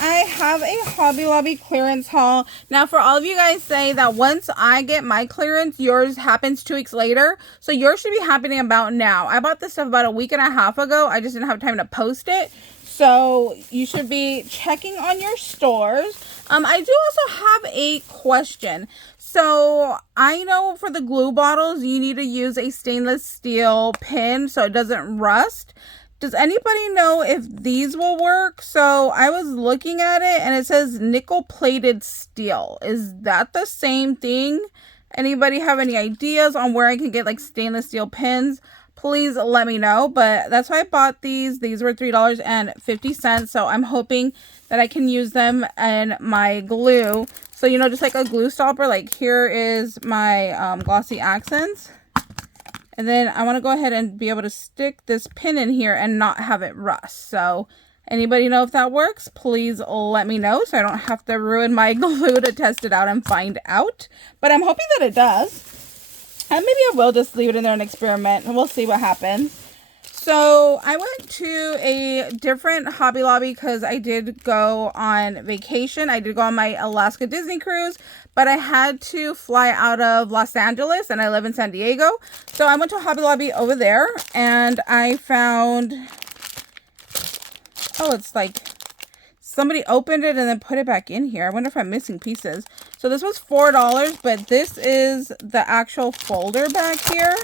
I have a Hobby Lobby clearance haul. Now, for all of you guys say that once I get my clearance, yours happens 2 weeks later. So yours should be happening about now. I bought this stuff about a week and a half ago. I just didn't have time to post it. So you should be checking on your stores. I do also have a question. So I know for the glue bottles, you need to use a stainless steel pin so it doesn't rust. Does anybody know if these will work? So I was looking at it and it says nickel plated steel. Is that the same thing? Anybody have any ideas on where I can get like stainless steel pins? Please let me know. But that's why I bought these. These were $3.50. So I'm hoping that I can use them in my glue. So, you know, just like a glue stopper, like here is my glossy accents. And then I want to go ahead and be able to stick this pin in here and not have it rust. So anybody know if that works? Please let me know so I don't have to ruin my glue to test it out and find out. But I'm hoping that it does. And maybe I will just leave it in there and experiment and we'll see what happens. So I went to a different Hobby Lobby because I did go on vacation. I did go on my Alaska Disney cruise, but I had to fly out of Los Angeles and I live in San Diego. So I went to a Hobby Lobby over there and I found, oh, it's like somebody opened it and then put it back in here. I wonder if I'm missing pieces. So this was $4, but this is the actual folder back here.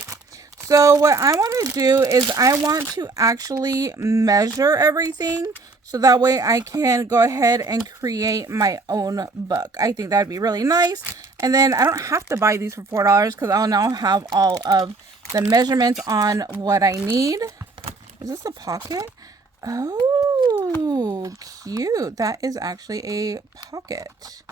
So what I want to do is I want to actually measure everything so that way I can go ahead and create my own book. I think that would be really nice. And then I don't have to buy these for $4 because I'll now have all of the measurements on what I need. Is this a pocket? Oh, cute. That is actually a pocket.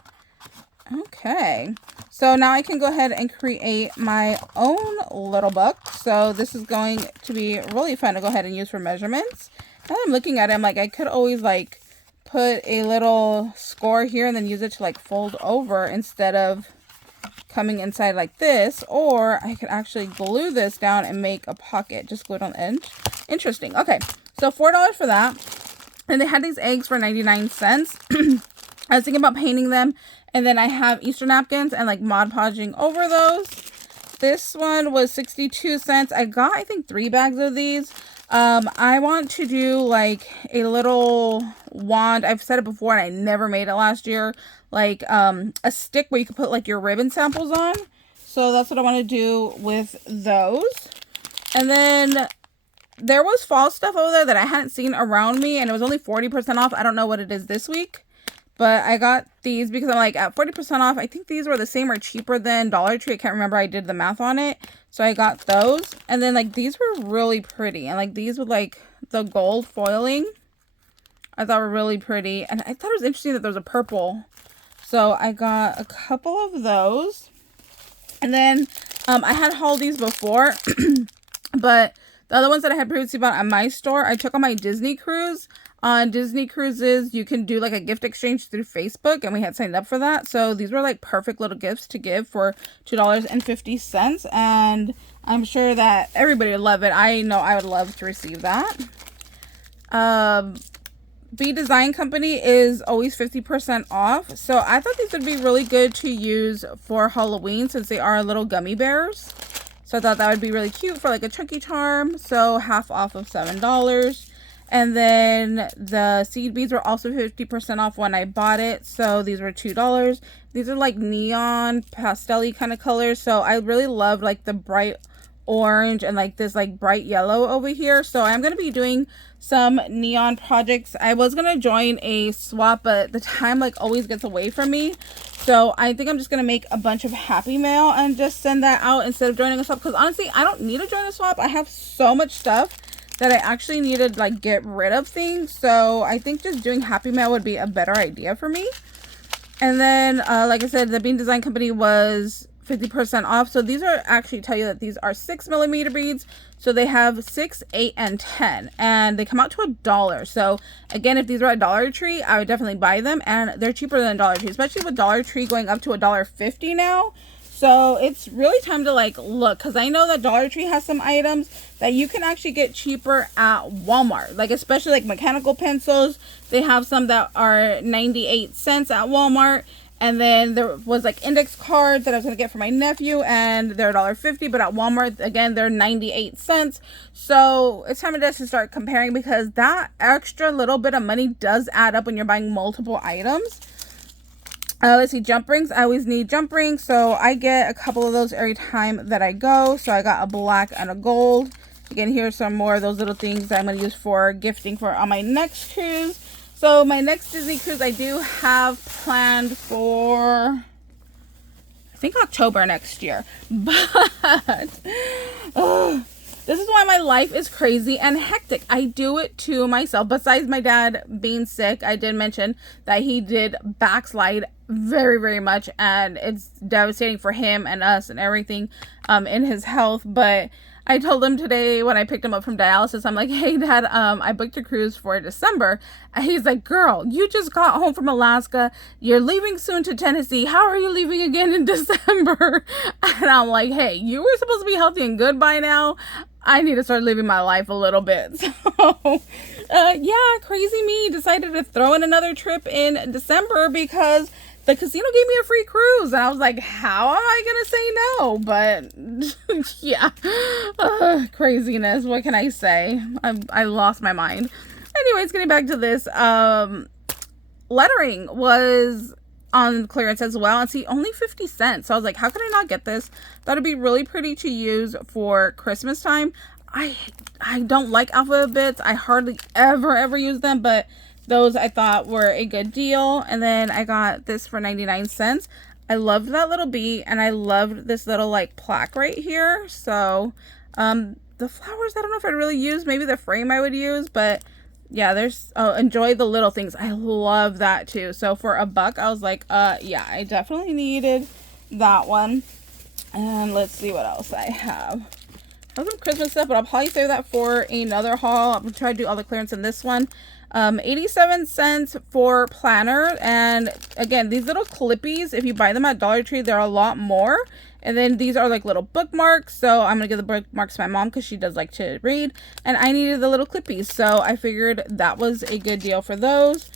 Okay, so now I can go ahead and create my own little book. So this is going to be really fun to go ahead and use for measurements. Now I'm looking at it, I'm like, I could always like put a little score here and then use it to like fold over instead of coming inside like this. Or I could actually glue this down and make a pocket, just glue it on the edge. Interesting. Okay, so $4 for that. And they had these eggs for 99 cents. I was thinking about painting them. And then I have Easter napkins and like Mod Podging over those. This one was 62 cents. I got, I think, 3 bags of these. I want to do like a little wand. I've said it before and I never made it last year. Like a stick where you can put like your ribbon samples on. So that's what I want to do with those. And then there was fall stuff over there that I hadn't seen around me. And it was only 40% off. I don't know what it is this week. But I got these because I'm like at 40% off. I think these were the same or cheaper than Dollar Tree. I can't remember. I did the math on it. So I got those. And then like these were really pretty. And like these with like the gold foiling, I thought were really pretty. And I thought it was interesting that there was a purple. So I got a couple of those. And then I had hauled these before. But the other ones that I had previously bought at my store, I took on my Disney cruise. On Disney cruises, you can do like a gift exchange through Facebook, and we had signed up for that. So these were like perfect little gifts to give for $2.50, and I'm sure that everybody would love it. I know I would love to receive that. Bee Design Company is always 50% off, so I thought these would be really good to use for Halloween since they are little gummy bears. So I thought that would be really cute for like a chunky charm. So half off of $7. And then the seed beads were also 50% off when I bought it. So these were $2. These are like neon pastel-y kind of colors. So I really loved like the bright orange and like this like bright yellow over here. So I'm going to be doing some neon projects. I was going to join a swap, but the time like always gets away from me. So I think I'm just going to make a bunch of Happy Mail and just send that out instead of joining a swap. Because honestly, I don't need to join a swap. I have so much stuff that I actually need to like get rid of things. So I think just doing Happy Mail would be a better idea for me. And then like I said, the Bee Design Company was 50% off. So these are actually tell you that these are 6mm beads. So they have 6, 8, and 10, and they come out to $1. So again, if these were at Dollar Tree, I would definitely buy them, and they're cheaper than Dollar Tree, especially with Dollar Tree going up to $1.50 now. So it's really time to like look, because I know that Dollar Tree has some items that you can actually get cheaper at Walmart, like especially like mechanical pencils. They have some that are 98 cents at Walmart. And then there was like index cards that I was going to get for my nephew, and they're $1.50, but at Walmart, again, they're 98 cents. So it's time to start comparing, because that extra little bit of money does add up when you're buying multiple items. Let's see, jump rings. I always need jump rings, so I get a couple of those every time that I go. So I got a black and a gold. Again, here's some more of those little things that I'm going to use for gifting for on my next cruise. So my next Disney cruise I do have planned for, I think, October next year. But this is why my life is crazy and hectic. I do it to myself. Besides my dad being sick, I did mention that he did backslide very, very much. And it's devastating for him and us and everything in his health. But I told him today when I picked him up from dialysis, I'm like, hey, Dad, I booked a cruise for December. And he's like, girl, you just got home from Alaska. You're leaving soon to Tennessee. How are you leaving again in December? And I'm like, hey, you were supposed to be healthy and good by now. I need to start living my life a little bit. So, yeah, crazy me decided to throw in another trip in December because the casino gave me a free cruise. And I was like, how am I going to say no? But yeah, craziness. What can I say? I lost my mind. Anyways, getting back to this, lettering was on clearance as well. And see, only 50 cents. So I was like, how could I not get this? Thought it'd be really pretty to use for Christmas time. I don't like alphabet bits. I hardly ever use them, but those I thought were a good deal. And then I got this for 99 cents. I loved that little bee, and I loved this little like plaque right here. So the flowers, I don't know if I'd really use. Maybe the frame I would use, but yeah, there's enjoy the little things. I love that too. So for $1, I was like, yeah, I definitely needed that one. And let's see what else I have. I have some Christmas stuff, but I'll probably save that for another haul. I'm gonna try to do all the clearance in this one. 87 cents for planner. And again, these little clippies, if you buy them at Dollar Tree, they're a lot more. And then these are like little bookmarks. So I'm going to give the bookmarks to my mom because she does like to read. And I needed the little clippies. So I figured that was a good deal for those.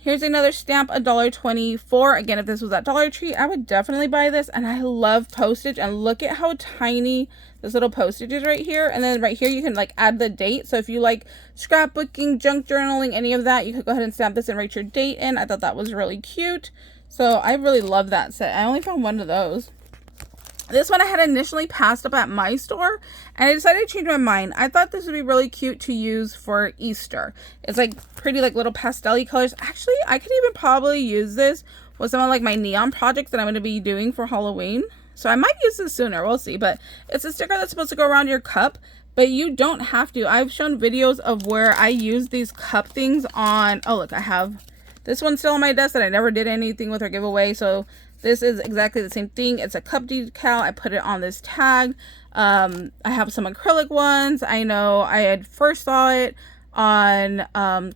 Here's another stamp, $1.24. Again, if this was at Dollar Tree, I would definitely buy this. And I love postage. And look at how tiny this little postage is right here. And then right here, you can like add the date. So if you like scrapbooking, junk journaling, any of that, you could go ahead and stamp this and write your date in. I thought that was really cute. So I really love that set. I only found one of those. This one I had initially passed up at my store, and I decided to change my mind. I thought this would be really cute to use for Easter. It's like pretty like little pastel-y colors. Actually, I could even probably use this with some of like my neon projects that I'm going to be doing for Halloween. So I might use this sooner. We'll see. But it's a sticker that's supposed to go around your cup, but you don't have to. I've shown videos of where I use these cup things on. Oh, look, I have this one still on my desk that I never did anything with or give away. So this is exactly the same thing. It's a cup decal. I put it on this tag. I have some acrylic ones. I know I had first saw it on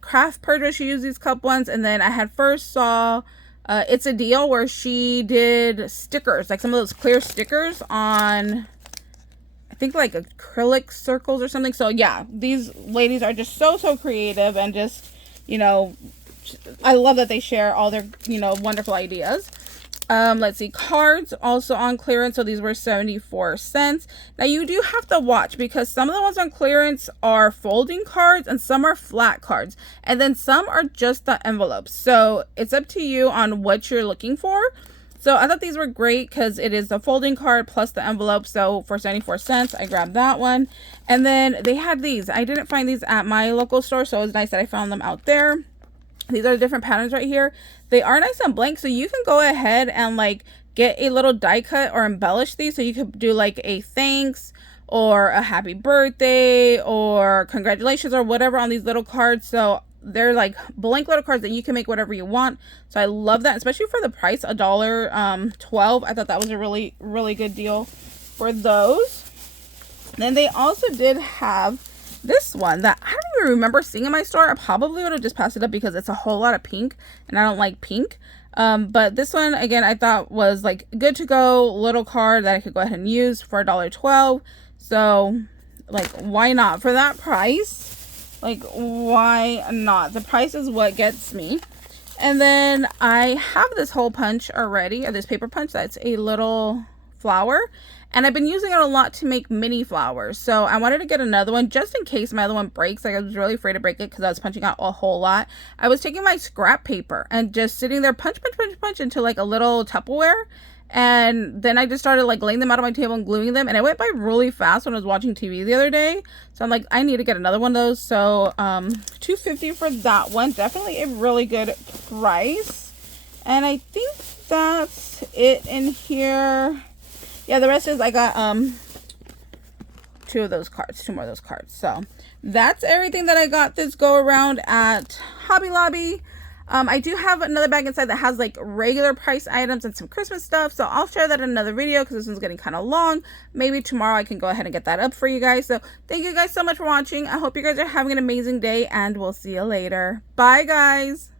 Craft Purge. She used these cup ones. And then I had first saw It's a Deal where she did stickers. Like some of those clear stickers on, I think like acrylic circles or something. So yeah, these ladies are just so creative and just, you know, I love that they share all their, you know, wonderful ideas. Let's see, cards also on clearance. So these were 74 cents. Now you do have to watch because some of the ones on clearance are folding cards and some are flat cards. And then some are just the envelopes. So it's up to you on what you're looking for. So I thought these were great because it is the folding card plus the envelope. So for 74 cents, I grabbed that one. And then they had these. I didn't find these at my local store, so it was nice that I found them out there. These are the different patterns right here. They are nice and blank, so you can go ahead and like get a little die cut or embellish these. So you could do like a thanks or a happy birthday or congratulations or whatever on these little cards. So they're like blank little cards that you can make whatever you want. So I love that, especially for the price, $1.12. I thought that was a really good deal for those. Then they also did have this one that I don't even remember seeing in my store. I probably would have just passed it up because it's a whole lot of pink and I don't like pink. But this one, again, I thought was like good to go little card that I could go ahead and use for $1.12. So like, why not for that price? Like, why not? The price is what gets me. And then I have this hole punch already, or this paper punch that's a little flower. And I've been using it a lot to make mini flowers. So I wanted to get another one just in case my other one breaks. Like, I was really afraid to break it because I was punching out a whole lot. I was taking my scrap paper and just sitting there punch into like a little Tupperware. And then I just started like laying them out on my table and gluing them. And it went by really fast when I was watching TV the other day. So I'm like, I need to get another one of those. So $2.50 for that one. Definitely a really good price. And I think that's it in here. Yeah, the rest is I got two more of those cards. So that's everything that I got this go around at Hobby Lobby. I do have another bag inside that has like regular price items and some Christmas stuff. So I'll share that in another video because this one's getting kind of long. Maybe tomorrow I can go ahead and get that up for you guys. So thank you guys so much for watching. I hope you guys are having an amazing day and we'll see you later. Bye guys.